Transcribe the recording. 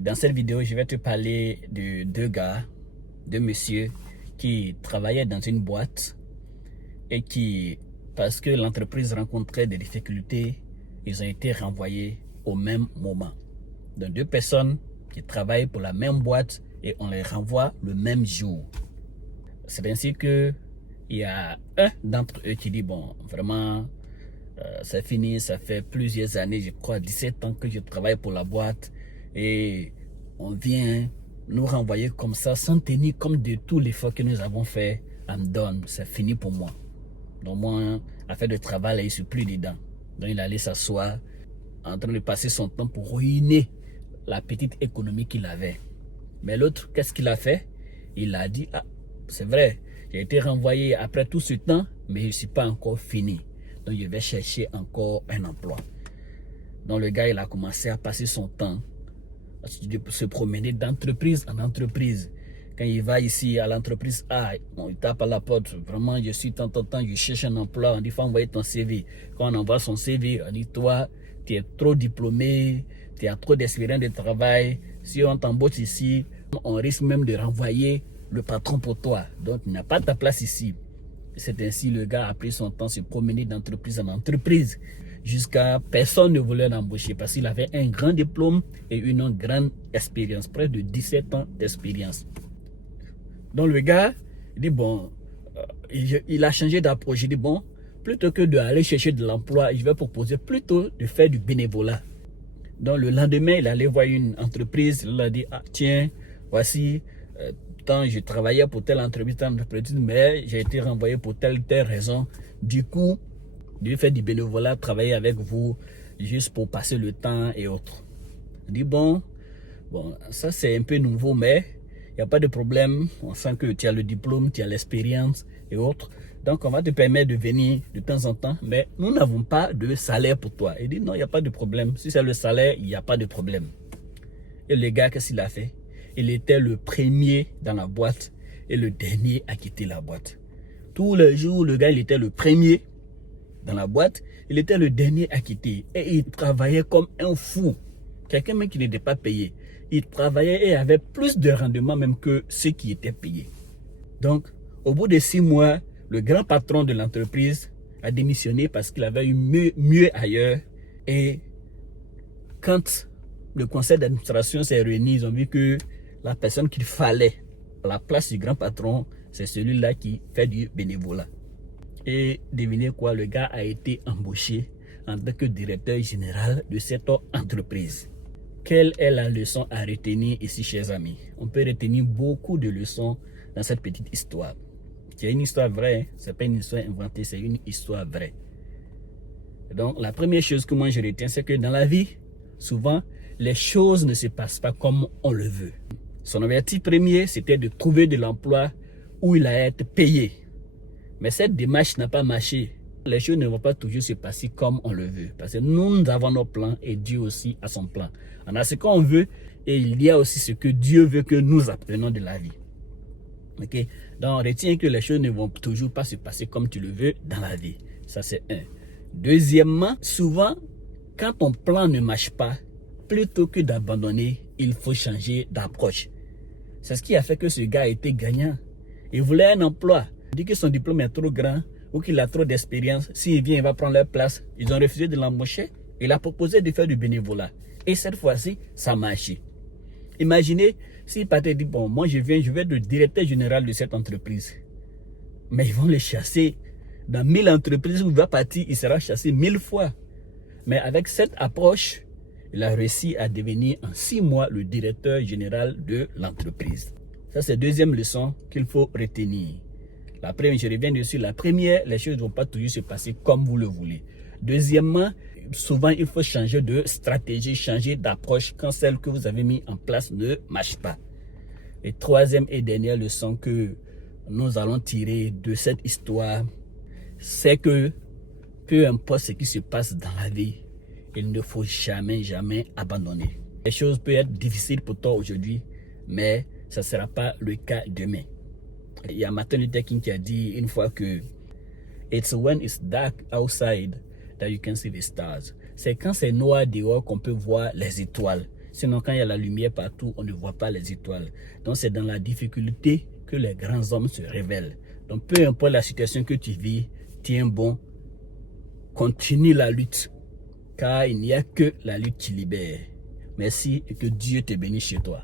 Dans cette vidéo, je vais te parler de deux gars, deux messieurs qui travaillaient dans une boîte et qui, parce que l'entreprise rencontrait des difficultés, ils ont été renvoyés au même moment. Donc deux personnes qui travaillent pour la même boîte et on les renvoie le même jour. C'est ainsi que il y a un d'entre eux qui dit bon, vraiment, c'est fini, ça fait plusieurs années, je crois 17 ans que je travaille pour la boîte et on vient nous renvoyer comme ça sans tenir compte de tout l'effort que nous avons fait. I'm done, c'est fini pour moi. Donc moi, affaire de travail, là, je ne suis plus dedans. Donc il allait s'asseoir en train de passer son temps pour ruiner la petite économie qu'il avait. Mais l'autre, qu'est-ce qu'il a fait? Il a dit, ah, c'est vrai, j'ai été renvoyé après tout ce temps, mais je ne suis pas encore fini. Donc je vais chercher encore un emploi. Donc le gars, il a commencé à passer son temps à se promener d'entreprise en entreprise. Quand il va ici à l'entreprise A, il tape à la porte, vraiment je suis tant, je cherche un emploi, on dit faut envoyer ton CV. Quand on envoie son CV, on dit toi, tu es trop diplômé, tu as trop d'expérience de travail. Si on t'embauche ici, on risque même de renvoyer le patron pour toi. Donc tu n'as pas ta place ici. C'est ainsi le gars a pris son temps se promener d'entreprise en entreprise jusqu'à personne ne voulait l'embaucher parce qu'il avait un grand diplôme et une grande expérience, près de 17 ans d'expérience. Donc le gars, il dit bon, il a changé d'approche. Il dit bon, plutôt que d'aller chercher de l'emploi, je vais proposer plutôt de faire du bénévolat. Donc le lendemain, il allait voir une entreprise, il a dit ah tiens, voici, tant je travaillais pour telle entreprise, mais j'ai été renvoyé pour telle raison. Du coup, je vais faire du bénévolat, travailler avec vous, juste pour passer le temps et autres. Il dit bon, ça c'est un peu nouveau, mais il n'y a pas de problème. On sent que tu as le diplôme, tu as l'expérience et autres. Donc on va te permettre de venir de temps en temps, mais nous n'avons pas de salaire pour toi. Il dit non, il n'y a pas de problème. Si c'est le salaire, il n'y a pas de problème. Et le gars, qu'est-ce qu'il a fait? Il était le premier dans la boîte et le dernier à quitter la boîte. Tous les jours, le gars, il était le premier dans la boîte, il était le dernier à quitter. Et il travaillait comme un fou. Quelqu'un même qui n'était pas payé. Il travaillait et avait plus de rendement même que ceux qui étaient payés. Donc, au bout de 6 mois, le grand patron de l'entreprise a démissionné parce qu'il avait eu mieux ailleurs. Et quand le conseil d'administration s'est réuni, ils ont vu que la personne qu'il fallait à la place du grand patron, c'est celui-là qui fait du bénévolat. Et devinez quoi, le gars a été embauché en tant que directeur général de cette entreprise. Quelle est la leçon à retenir ici, chers amis? On peut retenir beaucoup de leçons dans cette petite histoire. C'est une histoire vraie, ce n'est pas une histoire inventée, c'est une histoire vraie. Donc, la première chose que moi je retiens, c'est que dans la vie, souvent, les choses ne se passent pas comme on le veut. Son objectif premier, c'était de trouver de l'emploi où il allait être payé. Mais cette démarche n'a pas marché. Les choses ne vont pas toujours se passer comme on le veut. Parce que nous avons nos plans et Dieu aussi a son plan. On a ce qu'on veut et il y a aussi ce que Dieu veut que nous apprenons de la vie. Ok? Donc, retiens que les choses ne vont toujours pas se passer comme tu le veux dans la vie. Ça, c'est un. Deuxièmement, souvent, quand ton plan ne marche pas, plutôt que d'abandonner, il faut changer d'approche. C'est ce qui a fait que ce gars a été gagnant. Il voulait un emploi. Il dit que son diplôme est trop grand ou qu'il a trop d'expérience. S'il vient, il va prendre leur place. Ils ont refusé de l'embaucher. Il a proposé de faire du bénévolat. Et cette fois-ci, ça a marché. Imaginez s'il partait dit, bon, moi je vais être le directeur général de cette entreprise. Mais ils vont le chasser. Dans 1000 entreprises où il va partir, il sera chassé 1000 fois. Mais avec cette approche, il a réussi à devenir en 6 mois le directeur général de l'entreprise. Ça, c'est la deuxième leçon qu'il faut retenir. La première, je reviens dessus. La première, les choses ne vont pas toujours se passer comme vous le voulez. Deuxièmement, souvent, il faut changer de stratégie, changer d'approche quand celle que vous avez mise en place ne marche pas. Et troisième et dernière leçon que nous allons tirer de cette histoire, c'est que peu importe ce qui se passe dans la vie, il ne faut jamais abandonner. Les choses peuvent être difficiles pour toi aujourd'hui, mais ça ne sera pas le cas demain. Il y a Martin Luther King qui a dit une fois que it's when it's dark outside that you can see the stars. C'est quand c'est noir dehors qu'on peut voir les étoiles. Sinon, quand il y a la lumière partout, on ne voit pas les étoiles. Donc, c'est dans la difficulté que les grands hommes se révèlent. Donc, peu importe la situation que tu vis, tiens bon, continue la lutte, car il n'y a que la lutte qui libère. Merci et que Dieu te bénisse chez toi.